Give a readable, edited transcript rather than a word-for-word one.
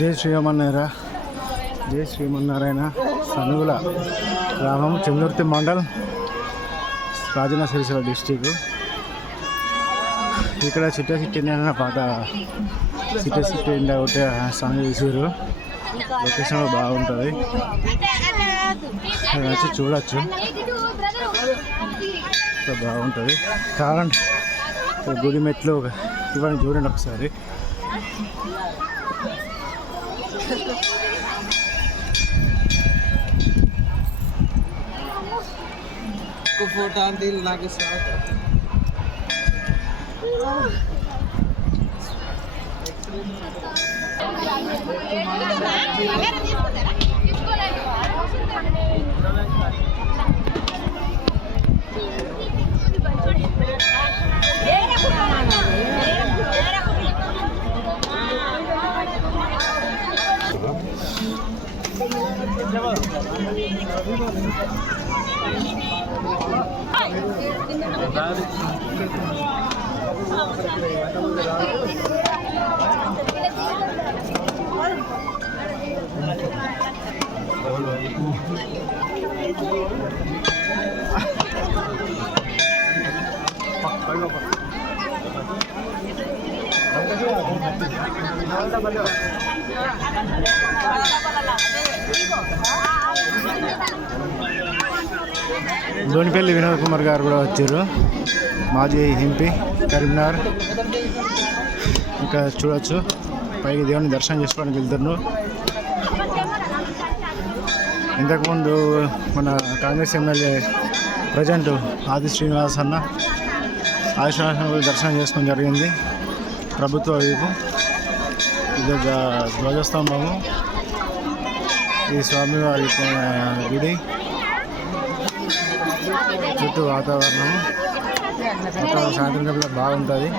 జై శ్రీమన్నారాయణ సనుగుల గ్రామం చందుర్తి మండల్ రాజన్న సిరిసిల్ల డిస్టిక్. ఇక్కడ చిట్ట చిట్టిన పాత చిట్టి ఒకటి సాంగ్ చేసారు. లొకేషన్ బాగుంటుంది, వచ్చి చూడొచ్చు, బాగుంటుంది. కావాలంటే గుడి మెట్లు ఇవన్నీ చూడండి ఒకసారి. ఫోటో అంతే నాకు దోనిపల్లి వినోద్ కుమార్ గారు కూడా వచ్చారు, మాజీ ఎంపీ కరీంనగర్. ఇంకా చూడొచ్చు, పైకి దేవుని దర్శనం చేసుకోవడానికి వెళ్తున్నారు. ఇంతకుముందు మన కాంగ్రెస్ ఎమ్మెల్యే ప్రజెంట్ ఆది శ్రీనివాస్ అన్న దర్శనం చేసుకోవడం జరిగింది. ప్రభుత్వ వైపు ఇది ధ్వజస్తంభము, ఈ స్వామివారి గుడి చుట్టూ వాతావరణం సాయంత్రం బాగుంటుంది.